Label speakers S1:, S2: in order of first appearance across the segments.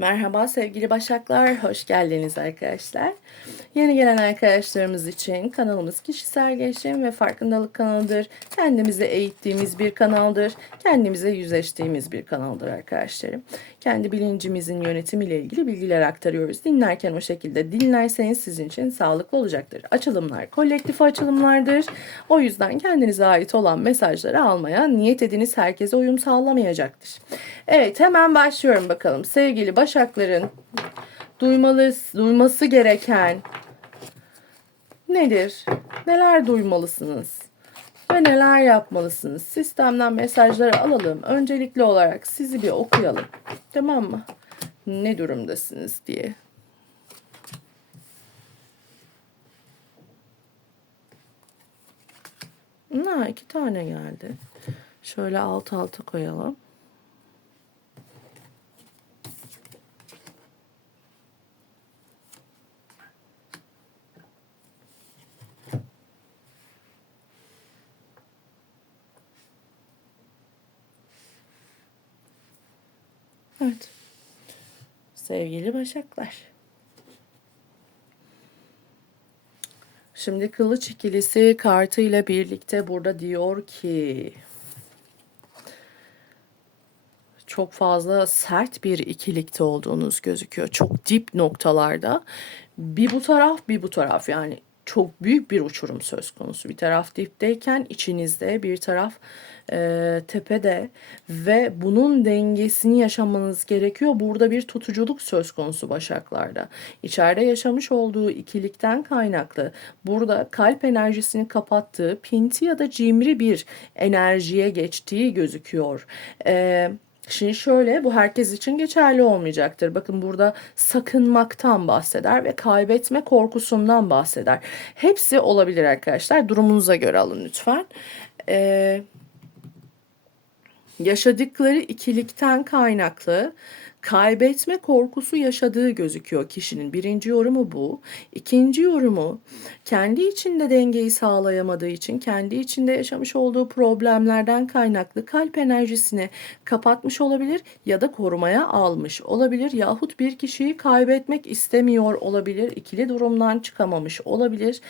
S1: Merhaba sevgili Başaklar, hoş geldiniz arkadaşlar. Yeni gelen arkadaşlarımız için kanalımız kişisel gelişim ve farkındalık kanalıdır. Kendimizi eğittiğimiz bir kanaldır. Kendimize yüzleştiğimiz bir kanaldır arkadaşlarım. Kendi bilincimizin yönetimiyle ilgili bilgiler aktarıyoruz. Dinlerken o şekilde dinlerseniz sizin için sağlıklı olacaktır. Açılımlar kolektif açılımlardır. O yüzden kendinize ait olan mesajları almaya niyet ediniz. Herkese uyum sağlamayacaktır. Evet hemen başlıyorum bakalım. Sevgili Başakların duymalı, duyması gereken nedir? Neler duymalısınız? Ve neler yapmalısınız? Sistemden mesajları alalım. Öncelikli olarak sizi bir okuyalım. Tamam mı? Ne durumdasınız diye. Ha, iki tane geldi. Şöyle alt alta koyalım. Evet. Sevgili Başaklar. Şimdi kılıç ikilisi kartıyla birlikte burada diyor ki çok fazla sert bir ikilikte olduğunuz gözüküyor. Çok dip noktalarda. Bir bu taraf bir bu taraf yani çok büyük bir uçurum söz konusu. Bir taraf dipteyken içinizde bir taraf e, tepede ve bunun dengesini yaşamanız gerekiyor. Burada bir tutuculuk söz konusu başaklarda. İçeride yaşamış olduğu ikilikten kaynaklı burada kalp enerjisini kapattığı pinti ya da cimri bir enerjiye geçtiği gözüküyor. Eee Şimdi şöyle bu herkes için geçerli olmayacaktır. Bakın burada sakınmaktan bahseder ve kaybetme korkusundan bahseder. Hepsi olabilir arkadaşlar. Durumunuza göre alın lütfen. Ee, yaşadıkları ikilikten kaynaklı kaybetme korkusu yaşadığı gözüküyor kişinin. Birinci yorumu bu. İkinci yorumu kendi içinde dengeyi sağlayamadığı için kendi içinde yaşamış olduğu problemlerden kaynaklı kalp enerjisini kapatmış olabilir ya da korumaya almış olabilir yahut bir kişiyi kaybetmek istemiyor olabilir. İkili durumdan çıkamamış olabilir.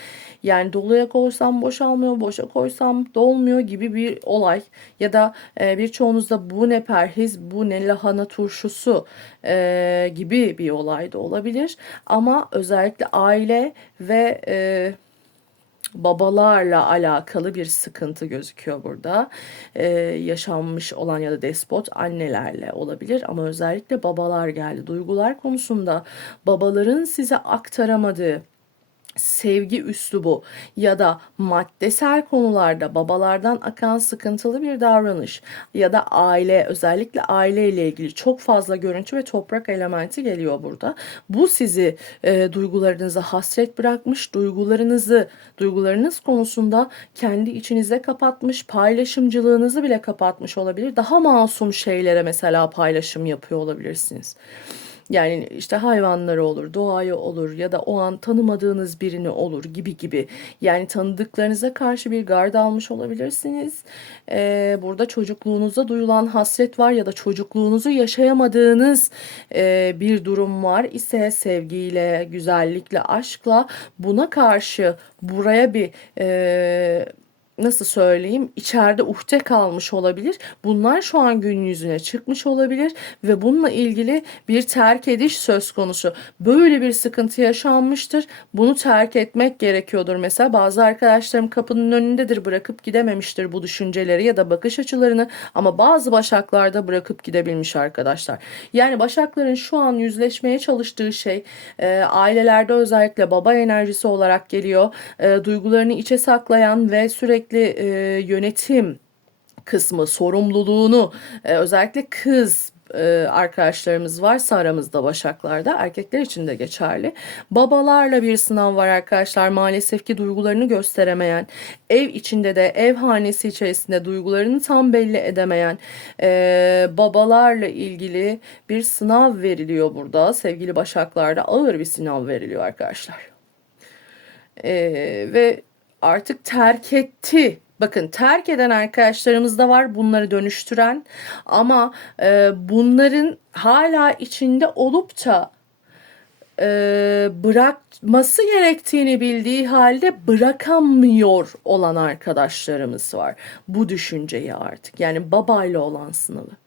S1: Yani doluya koysam boşalmıyor, boşa koysam dolmuyor gibi bir olay ya da e, birçoğunuzda bu ne perhiz, bu ne lahana turşusu e, gibi bir olay da olabilir. Ama özellikle aile ve e, babalarla alakalı bir sıkıntı gözüküyor burada. Ee, yaşanmış olan ya da despot annelerle olabilir ama özellikle babalar geldi. Duygular konusunda babaların size aktaramadığı sevgi üslubu ya da maddesel konularda babalardan akan sıkıntılı bir davranış ya da aile özellikle aile ile ilgili çok fazla görüntü ve toprak elementi geliyor burada. Bu sizi e, duygularınıza hasret bırakmış, duygularınızı duygularınız konusunda kendi içinize kapatmış, paylaşımcılığınızı bile kapatmış olabilir. Daha masum şeylere mesela paylaşım yapıyor olabilirsiniz. Yani işte hayvanları olur, doğayı olur ya da o an tanımadığınız birini olur gibi gibi. Yani tanıdıklarınıza karşı bir gard almış olabilirsiniz. Ee, burada çocukluğunuza duyulan hasret var ya da çocukluğunuzu yaşayamadığınız e, bir durum var ise sevgiyle, güzellikle, aşkla buna karşı buraya bir e, nasıl söyleyeyim içeride uhde kalmış olabilir. Bunlar şu an gün yüzüne çıkmış olabilir ve bununla ilgili bir terk ediş söz konusu. Böyle bir sıkıntı yaşanmıştır. Bunu terk etmek gerekiyordur. Mesela bazı arkadaşlarım kapının önündedir bırakıp gidememiştir bu düşünceleri ya da bakış açılarını ama bazı başaklarda bırakıp gidebilmiş arkadaşlar. Yani başakların şu an yüzleşmeye çalıştığı şey e, ailelerde özellikle baba enerjisi olarak geliyor. E, duygularını içe saklayan ve sürekli sürekli e, yönetim kısmı sorumluluğunu e, özellikle kız e, arkadaşlarımız varsa aramızda başaklarda erkekler için de geçerli. Babalarla bir sınav var arkadaşlar maalesef ki duygularını gösteremeyen ev içinde de ev hanesi içerisinde duygularını tam belli edemeyen e, babalarla ilgili bir sınav veriliyor burada sevgili başaklarda ağır bir sınav veriliyor arkadaşlar. E, ve artık terk etti Bakın terk eden arkadaşlarımız da var bunları dönüştüren ama e, bunların hala içinde olup da e, bırakması gerektiğini bildiği halde bırakamıyor olan arkadaşlarımız var. Bu düşünceyi artık yani babayla olan sınavı.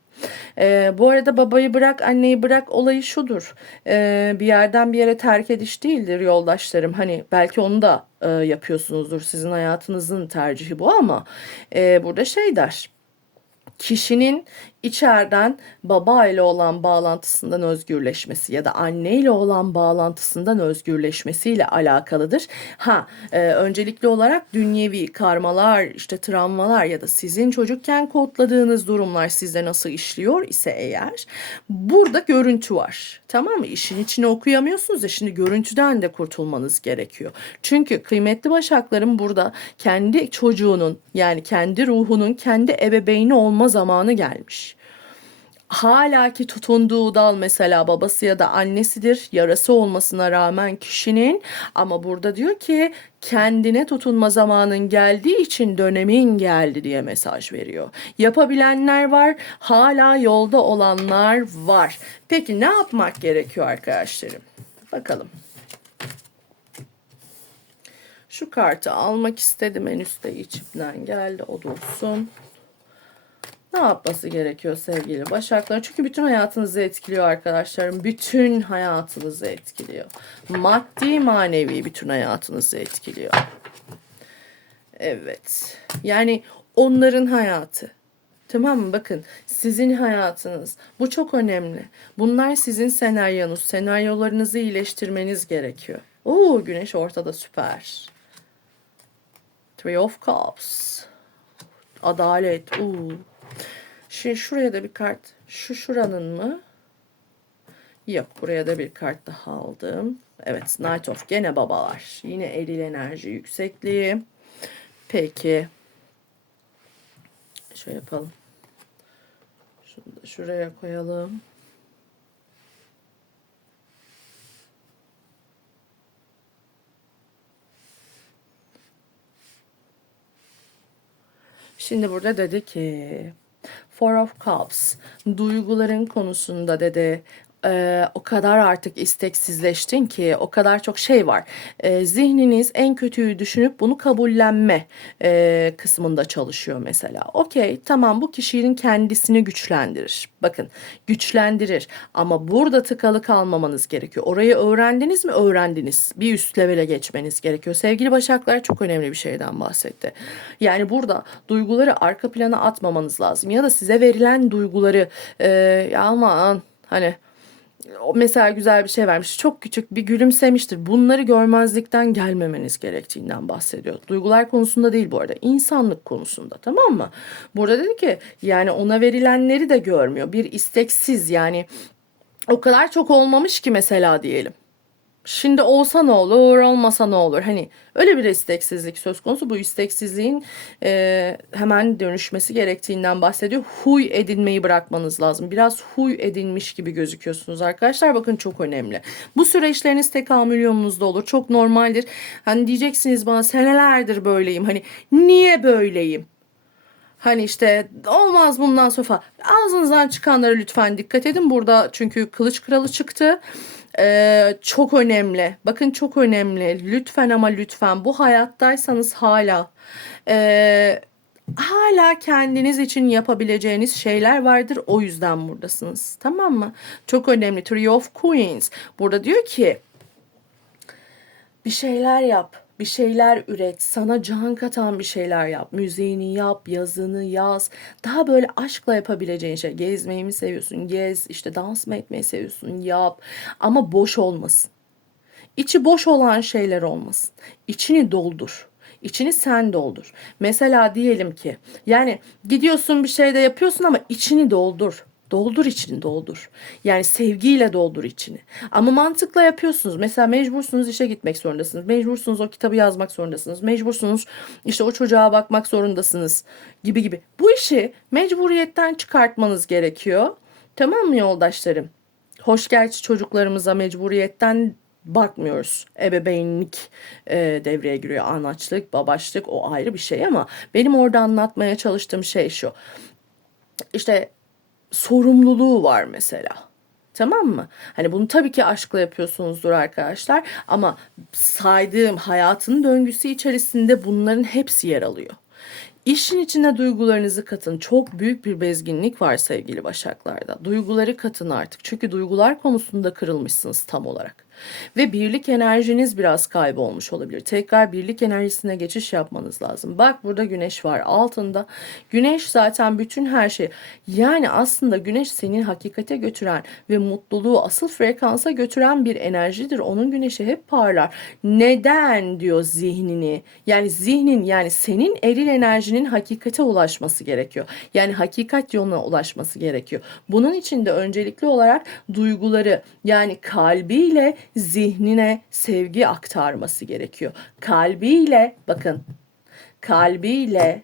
S1: Ee, bu arada babayı bırak, anneyi bırak olayı şudur. Ee, bir yerden bir yere terk ediş değildir yoldaşlarım. Hani belki onu da e, yapıyorsunuzdur. Sizin hayatınızın tercihi bu ama e, burada şey der kişinin içeriden baba ile olan bağlantısından özgürleşmesi ya da anne ile olan bağlantısından özgürleşmesiyle alakalıdır. Ha, e, öncelikli olarak dünyevi karmalar, işte travmalar ya da sizin çocukken kodladığınız durumlar sizde nasıl işliyor ise eğer burada görüntü var. Tamam mı? İşin içine okuyamıyorsunuz ya şimdi görüntüden de kurtulmanız gerekiyor. Çünkü kıymetli başakların burada kendi çocuğunun yani kendi ruhunun kendi ebeveyni olma zamanı gelmiş hala ki tutunduğu dal mesela babası ya da annesidir. Yarası olmasına rağmen kişinin ama burada diyor ki kendine tutunma zamanın geldiği için dönemin geldi diye mesaj veriyor. Yapabilenler var, hala yolda olanlar var. Peki ne yapmak gerekiyor arkadaşlarım? Bakalım. Şu kartı almak istedim en üstte içimden geldi o dursun. Ne yapması gerekiyor sevgili Başaklar? Çünkü bütün hayatınızı etkiliyor arkadaşlarım. Bütün hayatınızı etkiliyor. Maddi manevi bütün hayatınızı etkiliyor. Evet. Yani onların hayatı. Tamam mı? Bakın sizin hayatınız. Bu çok önemli. Bunlar sizin senaryonuz. Senaryolarınızı iyileştirmeniz gerekiyor. Oo güneş ortada süper. Three of Cups. Adalet. Oo. Şimdi şuraya da bir kart. Şu şuranın mı? Yok buraya da bir kart daha aldım. Evet Night of gene babalar. Yine eril enerji yüksekliği. Peki. Şöyle yapalım. Şunu da şuraya koyalım. Şimdi burada dedi ki Four of Cups duyguların konusunda dedi e, o kadar artık isteksizleştin ki o kadar çok şey var. E, zihniniz en kötüyü düşünüp bunu kabullenme e, kısmında çalışıyor mesela. Okey tamam bu kişinin kendisini güçlendirir. Bakın güçlendirir ama burada tıkalı kalmamanız gerekiyor. Orayı öğrendiniz mi? Öğrendiniz. Bir üst levele geçmeniz gerekiyor. Sevgili Başaklar çok önemli bir şeyden bahsetti. Yani burada duyguları arka plana atmamanız lazım. Ya da size verilen duyguları e, ya aman hani mesela güzel bir şey vermiş. Çok küçük bir gülümsemiştir. Bunları görmezlikten gelmemeniz gerektiğinden bahsediyor. Duygular konusunda değil bu arada. insanlık konusunda tamam mı? Burada dedi ki yani ona verilenleri de görmüyor. Bir isteksiz yani o kadar çok olmamış ki mesela diyelim. Şimdi olsa ne olur, olmasa ne olur? Hani öyle bir isteksizlik söz konusu. Bu isteksizliğin e, hemen dönüşmesi gerektiğinden bahsediyor. Huy edinmeyi bırakmanız lazım. Biraz huy edinmiş gibi gözüküyorsunuz arkadaşlar. Bakın çok önemli. Bu süreçleriniz tekamül yolunuzda olur. Çok normaldir. Hani diyeceksiniz bana senelerdir böyleyim. Hani niye böyleyim? Hani işte olmaz bundan sonra Ağzınızdan çıkanlara lütfen dikkat edin. Burada çünkü kılıç kralı çıktı. Ee, çok önemli. Bakın çok önemli. Lütfen ama lütfen bu hayattaysanız hala e, hala kendiniz için yapabileceğiniz şeyler vardır. O yüzden buradasınız. Tamam mı? Çok önemli. Three of Queens. Burada diyor ki bir şeyler yap bir şeyler üret, sana can katan bir şeyler yap. Müziğini yap, yazını yaz. Daha böyle aşkla yapabileceğin şey. Gezmeyi mi seviyorsun? Gez. işte dans mı etmeyi seviyorsun? Yap. Ama boş olmasın. İçi boş olan şeyler olmasın. İçini doldur. İçini sen doldur. Mesela diyelim ki yani gidiyorsun bir şey de yapıyorsun ama içini doldur. Doldur içini doldur. Yani sevgiyle doldur içini. Ama mantıkla yapıyorsunuz. Mesela mecbursunuz işe gitmek zorundasınız. Mecbursunuz o kitabı yazmak zorundasınız. Mecbursunuz işte o çocuğa bakmak zorundasınız gibi gibi. Bu işi mecburiyetten çıkartmanız gerekiyor. Tamam mı yoldaşlarım? Hoş gerçi çocuklarımıza mecburiyetten bakmıyoruz. Ebeveynlik e, devreye giriyor. Anaçlık, babaçlık o ayrı bir şey ama benim orada anlatmaya çalıştığım şey şu. İşte sorumluluğu var mesela. Tamam mı? Hani bunu tabii ki aşkla yapıyorsunuzdur arkadaşlar ama saydığım hayatın döngüsü içerisinde bunların hepsi yer alıyor. İşin içine duygularınızı katın. Çok büyük bir bezginlik var sevgili başaklarda. Duyguları katın artık. Çünkü duygular konusunda kırılmışsınız tam olarak. Ve birlik enerjiniz biraz kaybolmuş olabilir. Tekrar birlik enerjisine geçiş yapmanız lazım. Bak burada güneş var altında. Güneş zaten bütün her şey. Yani aslında güneş senin hakikate götüren ve mutluluğu asıl frekansa götüren bir enerjidir. Onun güneşi hep parlar. Neden diyor zihnini. Yani zihnin yani senin eril enerjinin hakikate ulaşması gerekiyor. Yani hakikat yoluna ulaşması gerekiyor. Bunun için de öncelikli olarak duyguları yani kalbiyle zihnine sevgi aktarması gerekiyor. Kalbiyle bakın kalbiyle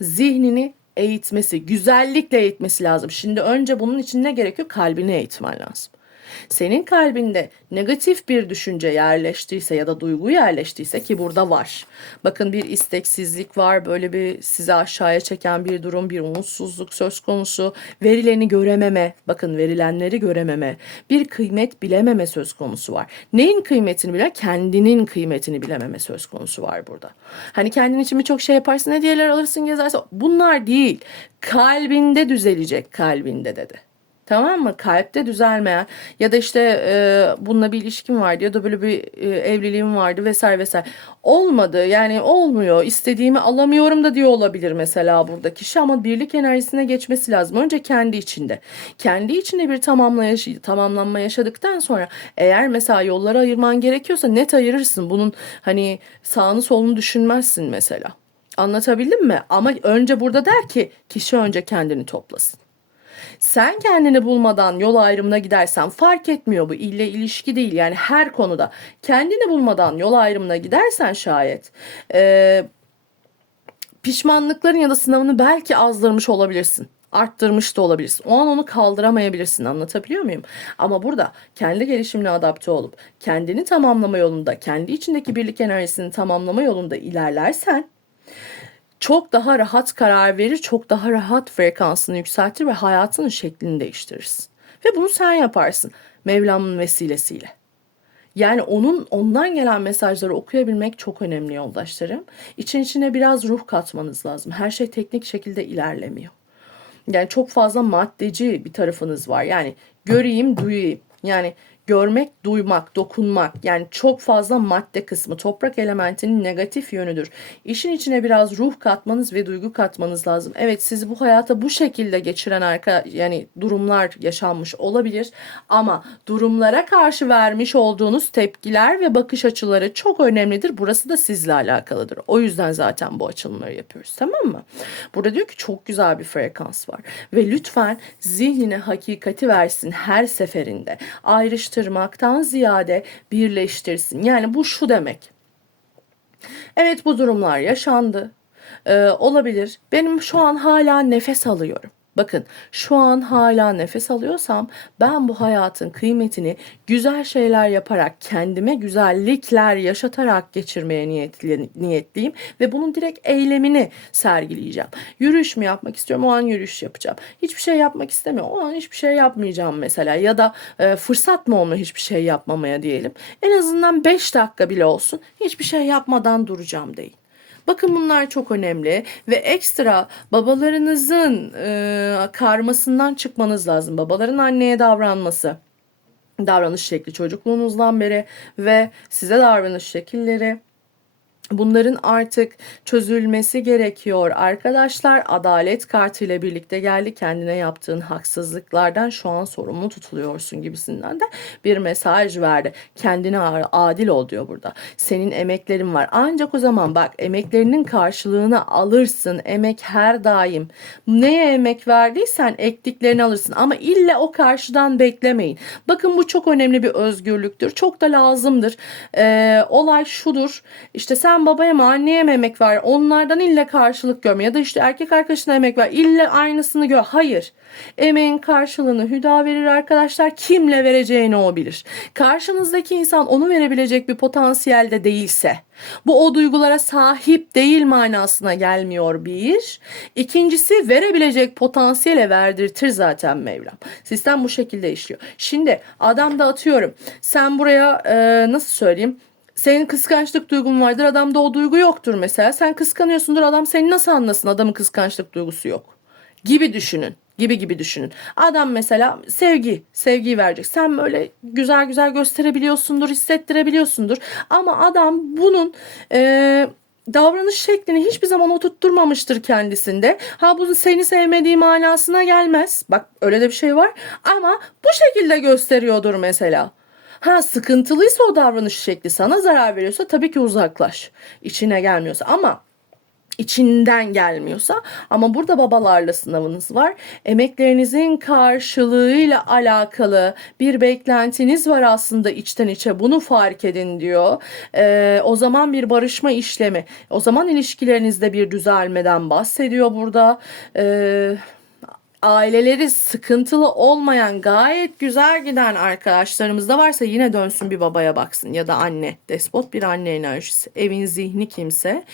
S1: zihnini eğitmesi, güzellikle eğitmesi lazım. Şimdi önce bunun için ne gerekiyor? Kalbini eğitmen lazım. Senin kalbinde negatif bir düşünce yerleştiyse ya da duygu yerleştiyse ki burada var. Bakın bir isteksizlik var, böyle bir sizi aşağıya çeken bir durum, bir umutsuzluk söz konusu, verileni görememe, bakın verilenleri görememe, bir kıymet bilememe söz konusu var. Neyin kıymetini bile kendinin kıymetini bilememe söz konusu var burada. Hani kendin için birçok şey yaparsın, hediyeler alırsın, gezersin. Bunlar değil. Kalbinde düzelecek kalbinde dedi. Tamam mı? Kalpte düzelmeyen ya da işte e, bununla bir ilişkim vardı ya da böyle bir e, evliliğim vardı vesaire vesaire. Olmadı yani olmuyor. İstediğimi alamıyorum da diyor olabilir mesela burada kişi ama birlik enerjisine geçmesi lazım. Önce kendi içinde. Kendi içinde bir tamamlayış, tamamlanma yaşadıktan sonra eğer mesela yolları ayırman gerekiyorsa net ayırırsın. Bunun hani sağını solunu düşünmezsin mesela. Anlatabildim mi? Ama önce burada der ki kişi önce kendini toplasın. Sen kendini bulmadan yol ayrımına gidersen fark etmiyor bu ille ilişki değil yani her konuda. Kendini bulmadan yol ayrımına gidersen şayet e, pişmanlıkların ya da sınavını belki azdırmış olabilirsin arttırmış da olabilirsin. O an onu kaldıramayabilirsin. Anlatabiliyor muyum? Ama burada kendi gelişimine adapte olup kendini tamamlama yolunda, kendi içindeki birlik enerjisini tamamlama yolunda ilerlersen çok daha rahat karar verir, çok daha rahat frekansını yükseltir ve hayatının şeklini değiştirirsin. Ve bunu sen yaparsın Mevlam'ın vesilesiyle. Yani onun ondan gelen mesajları okuyabilmek çok önemli yoldaşlarım. İçin içine biraz ruh katmanız lazım. Her şey teknik şekilde ilerlemiyor. Yani çok fazla maddeci bir tarafınız var. Yani göreyim, duyayım. Yani görmek, duymak, dokunmak yani çok fazla madde kısmı toprak elementinin negatif yönüdür. İşin içine biraz ruh katmanız ve duygu katmanız lazım. Evet sizi bu hayata bu şekilde geçiren arka yani durumlar yaşanmış olabilir ama durumlara karşı vermiş olduğunuz tepkiler ve bakış açıları çok önemlidir. Burası da sizle alakalıdır. O yüzden zaten bu açılımları yapıyoruz tamam mı? Burada diyor ki çok güzel bir frekans var ve lütfen zihnine hakikati versin her seferinde. Ayrıştır ayrıştırmaktan ziyade birleştirsin. Yani bu şu demek. Evet bu durumlar yaşandı. Ee, olabilir. Benim şu an hala nefes alıyorum. Bakın şu an hala nefes alıyorsam ben bu hayatın kıymetini güzel şeyler yaparak kendime güzellikler yaşatarak geçirmeye niyetli, niyetliyim ve bunun direkt eylemini sergileyeceğim. Yürüyüş mü yapmak istiyorum o an yürüyüş yapacağım. Hiçbir şey yapmak istemiyorum o an hiçbir şey yapmayacağım mesela ya da e, fırsat mı olmuyor hiçbir şey yapmamaya diyelim. En azından 5 dakika bile olsun hiçbir şey yapmadan duracağım deyin. Bakın bunlar çok önemli ve ekstra babalarınızın e, karmasından çıkmanız lazım. Babaların anneye davranması, davranış şekli çocukluğunuzdan beri ve size davranış şekilleri Bunların artık çözülmesi gerekiyor. Arkadaşlar adalet kartı ile birlikte geldi. Kendine yaptığın haksızlıklardan şu an sorumlu tutuluyorsun gibisinden de bir mesaj verdi. Kendine adil ol diyor burada. Senin emeklerin var. Ancak o zaman bak emeklerinin karşılığını alırsın. Emek her daim. Neye emek verdiysen ektiklerini alırsın. Ama ille o karşıdan beklemeyin. Bakın bu çok önemli bir özgürlüktür. Çok da lazımdır. Ee, olay şudur. İşte sen sen babaya mı anneye mi emek ver? Onlardan ille karşılık görme. Ya da işte erkek arkadaşına emek ver. İlle aynısını gör. Hayır. Emeğin karşılığını hüda verir arkadaşlar. Kimle vereceğini o bilir. Karşınızdaki insan onu verebilecek bir potansiyelde değilse bu o duygulara sahip değil manasına gelmiyor bir. İkincisi verebilecek potansiyele verdirtir zaten Mevlam. Sistem bu şekilde işliyor. Şimdi adam da atıyorum. Sen buraya e, nasıl söyleyeyim? Senin kıskançlık duygun vardır. Adamda o duygu yoktur mesela. Sen kıskanıyorsundur. Adam seni nasıl anlasın? Adamın kıskançlık duygusu yok. Gibi düşünün. Gibi gibi düşünün. Adam mesela sevgi, sevgiyi verecek. Sen böyle güzel güzel gösterebiliyorsundur, hissettirebiliyorsundur. Ama adam bunun e, davranış şeklini hiçbir zaman oturtturmamıştır kendisinde. Ha bu seni sevmediği manasına gelmez. Bak öyle de bir şey var. Ama bu şekilde gösteriyordur mesela. Ha sıkıntılıysa o davranış şekli sana zarar veriyorsa tabii ki uzaklaş. İçine gelmiyorsa ama içinden gelmiyorsa ama burada babalarla sınavınız var. Emeklerinizin karşılığıyla alakalı bir beklentiniz var aslında içten içe bunu fark edin diyor. Ee, o zaman bir barışma işlemi, o zaman ilişkilerinizde bir düzelmeden bahsediyor burada. Ee, aileleri sıkıntılı olmayan gayet güzel giden arkadaşlarımız da varsa yine dönsün bir babaya baksın ya da anne. Despot bir anne enerjisi evin zihni kimse.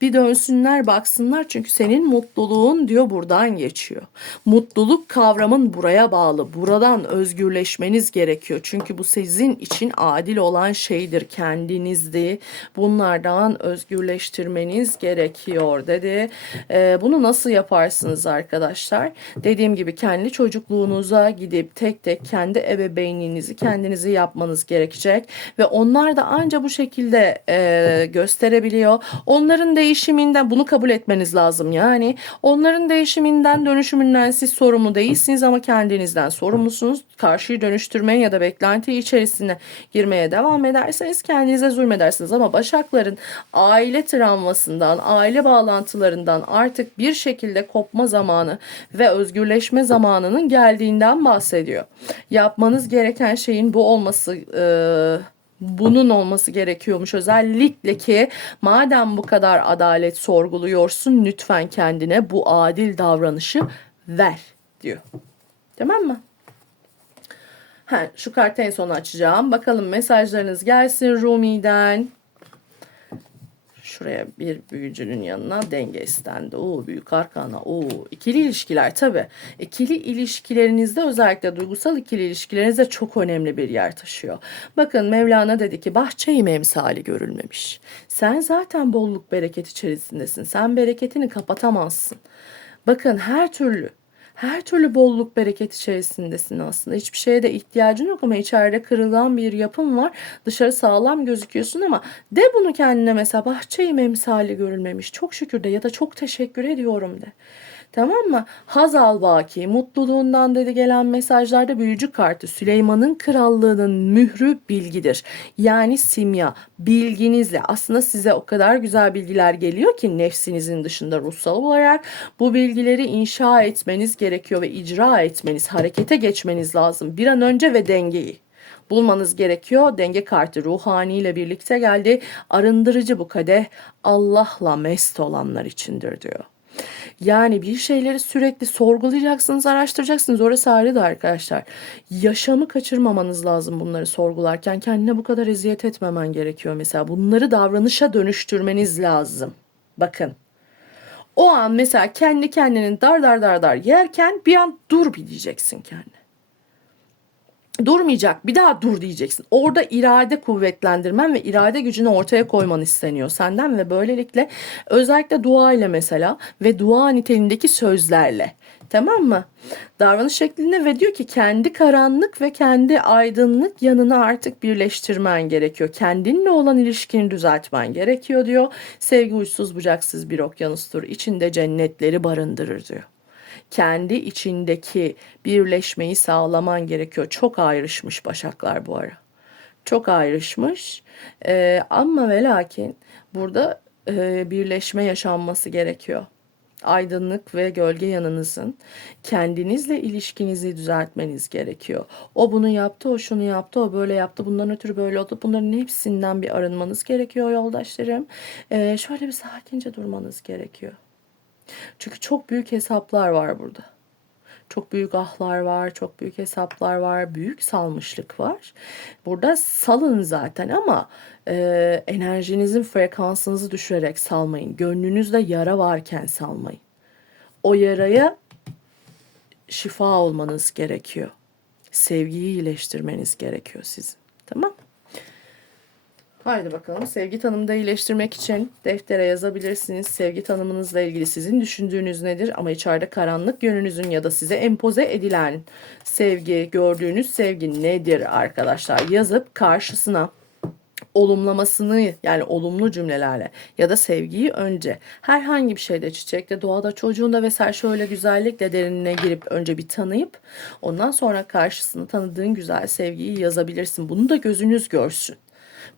S1: Bir dönsünler baksınlar çünkü senin mutluluğun diyor buradan geçiyor. Mutluluk kavramın buraya bağlı. Buradan özgürleşmeniz gerekiyor. Çünkü bu sizin için adil olan şeydir. Kendinizdi. Bunlardan özgürleştirmeniz gerekiyor dedi. Ee, bunu nasıl yaparsınız arkadaşlar dediğim gibi kendi çocukluğunuza gidip tek tek kendi ebeveynliğinizi kendinizi yapmanız gerekecek ve onlar da anca bu şekilde e, gösterebiliyor. Onların değişiminden bunu kabul etmeniz lazım yani. Onların değişiminden dönüşümünden siz sorumlu değilsiniz ama kendinizden sorumlusunuz. Karşıyı dönüştürmeye ya da beklenti içerisine girmeye devam ederseniz kendinize zulmedersiniz ama Başakların aile travmasından, aile bağlantılarından artık bir şekilde kopma zamanı ve özgürleşme zamanının geldiğinden bahsediyor. Yapmanız gereken şeyin bu olması e, bunun olması gerekiyormuş özellikle ki madem bu kadar adalet sorguluyorsun lütfen kendine bu adil davranışı ver diyor. Tamam mı? Ha, şu kartı en son açacağım. Bakalım mesajlarınız gelsin Rumi'den. Şuraya bir büyücünün yanına denge istendi. Oo büyük arkana. Oo ikili ilişkiler tabi. İkili ilişkilerinizde özellikle duygusal ikili ilişkilerinizde çok önemli bir yer taşıyor. Bakın Mevlana dedi ki bahçeyi memsali görülmemiş. Sen zaten bolluk bereket içerisindesin. Sen bereketini kapatamazsın. Bakın her türlü her türlü bolluk bereket içerisindesin aslında. Hiçbir şeye de ihtiyacın yok ama içeride kırılan bir yapım var. Dışarı sağlam gözüküyorsun ama de bunu kendine mesela bahçeyi memsali görülmemiş. Çok şükür de ya da çok teşekkür ediyorum de. Tamam mı? Hazal Baki mutluluğundan dedi gelen mesajlarda büyücü kartı Süleyman'ın krallığının mührü bilgidir. Yani simya bilginizle aslında size o kadar güzel bilgiler geliyor ki nefsinizin dışında ruhsal olarak bu bilgileri inşa etmeniz gerekiyor ve icra etmeniz, harekete geçmeniz lazım. Bir an önce ve dengeyi bulmanız gerekiyor. Denge kartı ruhani ile birlikte geldi. Arındırıcı bu kadeh Allah'la mest olanlar içindir diyor. Yani bir şeyleri sürekli sorgulayacaksınız, araştıracaksınız. Orası ayrı da arkadaşlar. Yaşamı kaçırmamanız lazım bunları sorgularken. Kendine bu kadar eziyet etmemen gerekiyor mesela. Bunları davranışa dönüştürmeniz lazım. Bakın. O an mesela kendi kendinin dar dar dar dar yerken bir an dur bir diyeceksin kendine durmayacak bir daha dur diyeceksin. Orada irade kuvvetlendirmen ve irade gücünü ortaya koyman isteniyor senden ve böylelikle özellikle dua ile mesela ve dua niteliğindeki sözlerle tamam mı? Davranış şeklinde ve diyor ki kendi karanlık ve kendi aydınlık yanını artık birleştirmen gerekiyor. Kendinle olan ilişkini düzeltmen gerekiyor diyor. Sevgi uçsuz bucaksız bir okyanustur. İçinde cennetleri barındırır diyor kendi içindeki birleşmeyi sağlaman gerekiyor. Çok ayrışmış başaklar bu ara. Çok ayrışmış ee, ama ve lakin burada e, birleşme yaşanması gerekiyor. aydınlık ve gölge yanınızın kendinizle ilişkinizi düzeltmeniz gerekiyor. O bunu yaptı, o şunu yaptı, o böyle yaptı, bundan ötürü böyle oldu. Bunların hepsinden bir arınmanız gerekiyor yoldaşlarım. Ee, şöyle bir sakince durmanız gerekiyor. Çünkü çok büyük hesaplar var burada. Çok büyük ahlar var, çok büyük hesaplar var, büyük salmışlık var. Burada salın zaten ama e, enerjinizin frekansınızı düşürerek salmayın. Gönlünüzde yara varken salmayın. O yaraya şifa olmanız gerekiyor. Sevgiyi iyileştirmeniz gerekiyor sizin. Tamam? Haydi bakalım. Sevgi tanımında iyileştirmek için deftere yazabilirsiniz. Sevgi tanımınızla ilgili sizin düşündüğünüz nedir? Ama içeride karanlık yönünüzün ya da size empoze edilen sevgi, gördüğünüz sevgi nedir arkadaşlar? Yazıp karşısına olumlamasını yani olumlu cümlelerle ya da sevgiyi önce herhangi bir şeyde çiçekte doğada çocuğunda vesaire şöyle güzellikle derinine girip önce bir tanıyıp ondan sonra karşısını tanıdığın güzel sevgiyi yazabilirsin. Bunu da gözünüz görsün.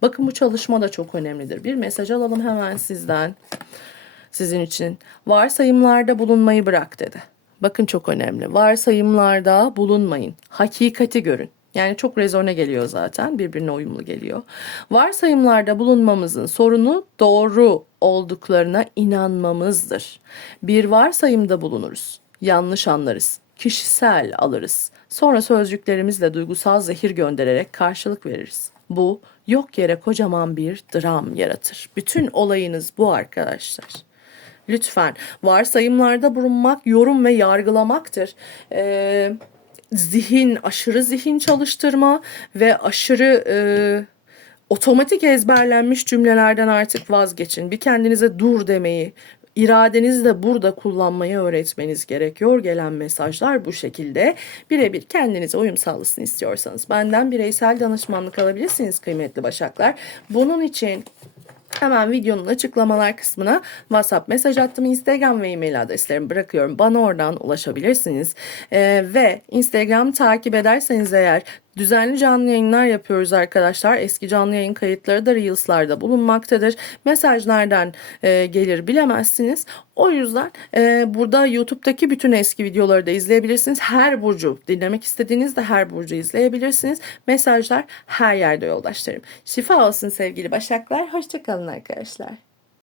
S1: Bakın bu çalışma da çok önemlidir. Bir mesaj alalım hemen sizden. Sizin için varsayımlarda bulunmayı bırak dedi. Bakın çok önemli. Varsayımlarda bulunmayın. Hakikati görün. Yani çok rezone geliyor zaten. Birbirine uyumlu geliyor. Varsayımlarda bulunmamızın sorunu doğru olduklarına inanmamızdır. Bir varsayımda bulunuruz. Yanlış anlarız. Kişisel alırız. Sonra sözcüklerimizle duygusal zehir göndererek karşılık veririz. Bu yok yere kocaman bir dram yaratır. Bütün olayınız bu arkadaşlar. Lütfen varsayımlarda bulunmak yorum ve yargılamaktır. Ee, zihin, aşırı zihin çalıştırma ve aşırı e, otomatik ezberlenmiş cümlelerden artık vazgeçin. Bir kendinize dur demeyi, iradenizi de burada kullanmayı öğretmeniz gerekiyor. Gelen mesajlar bu şekilde. Birebir kendinize uyum sağlasın istiyorsanız benden bireysel danışmanlık alabilirsiniz kıymetli başaklar. Bunun için Hemen videonun açıklamalar kısmına WhatsApp mesaj attım. Instagram ve e-mail adreslerimi bırakıyorum. Bana oradan ulaşabilirsiniz. Ee, ve Instagram takip ederseniz eğer düzenli canlı yayınlar yapıyoruz arkadaşlar. Eski canlı yayın kayıtları da Reels'larda bulunmaktadır. Mesaj nereden e, gelir bilemezsiniz. O yüzden e, burada YouTube'daki bütün eski videoları da izleyebilirsiniz. Her burcu dinlemek istediğinizde her burcu izleyebilirsiniz. Mesajlar her yerde yoldaşlarım. Şifa olsun sevgili başaklar. Hoşçakalın arkadaşlar.